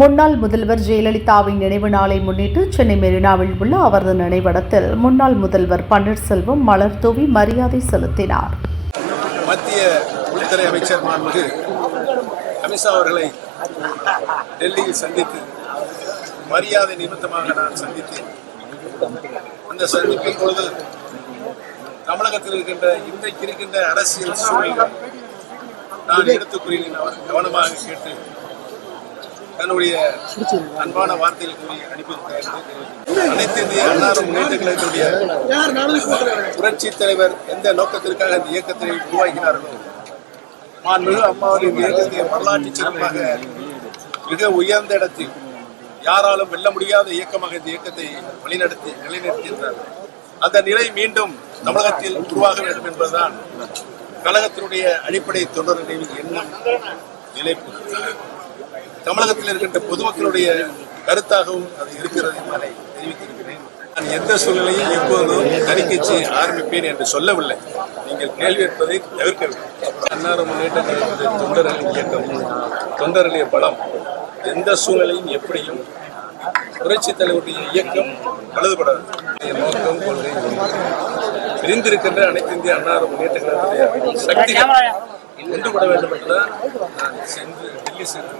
முன்னாள் முதல்வர் ஜெயலலிதாவின் நினைவு நாளை முன்னிட்டு சென்னை மெரினாவில் உள்ள அவரது நினைவிடத்தில் முன்னாள் முதல்வர் பன்னீர்செல்வம் மலர் தூவி மரியாதை செலுத்தினார். மத்திய உள்துறை அமைச்சர் மாண்புமிகு அமித்ஷா அவர்களை டெல்லியில் சந்தித்து மரியாதை நிமித்தமாக நான் சந்தித்தேன். அந்த சந்திப்பின் பொழுது தமிழகத்தில் இன்றைக்கு இருக்கின்ற அரசியல் சூழலை நான் எடுத்துக்கூறினேன். கவனமாக கேட்டு தன்னுடைய அன்பான வார்த்தைகள் கூறி அனுப்பியிருக்கிறார். அனைத்து இந்திய அண்ணா முன்னேற்ற கழகத்தினுடைய புரட்சி தலைவர் எந்த நோக்கத்திற்காக இந்த இயக்கத்தை உருவாக்கினார்களோ, மாண்புமிகு அம்மாவின் இந்த இயக்கத்தை வரலாற்று சிறப்பாக மிக உயர்ந்த இடத்தில் யாராலும் வெல்ல முடியாத இயக்கமாக இந்த இயக்கத்தை நிலைநிறுத்தியிருந்தார். அந்த நிலை மீண்டும் தமிழகத்தில் உருவாக வேண்டும் என்பதுதான் கழகத்தினுடைய அடிப்படை தொண்டர்களின் எண்ணம், நிலைப்பு. தமிழகத்தில் இருக்கின்ற பொதுமக்களுடைய கருத்தாகவும் அது இருக்கிறது என்பதை தெரிவித்திருக்கிறேன். நான் எந்த சூழ்நிலையும் எப்போதும் தனிக்கட்சி ஆரம்பிப்பேன் என்று சொல்லவில்லை. நீங்கள் கேள்வி இருப்பதை தவிர்க்கவில்லை. அண்ணா முன்னேற்ற கழகத்தின் தொண்டர்களின் இயக்கம், தொண்டர்களுடைய பலம் எந்த சூழ்நிலையும் எப்படியும் புரட்சி தலைவருடைய இயக்கம் பழுதுபடாது. நோக்கம் கொள்கை பிரிந்திருக்கின்ற அனைத்து இந்திய அண்ணா முன்னேற்ற கழகத்துடைய சக்திகள் ஒன்றுபட வேண்டும் என்றுதான் நான் டெல்லி சென்று